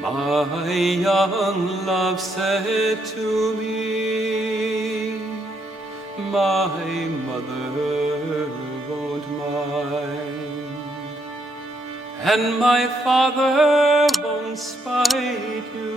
My young love said to me, my mother won't mind, and my father won't spite you.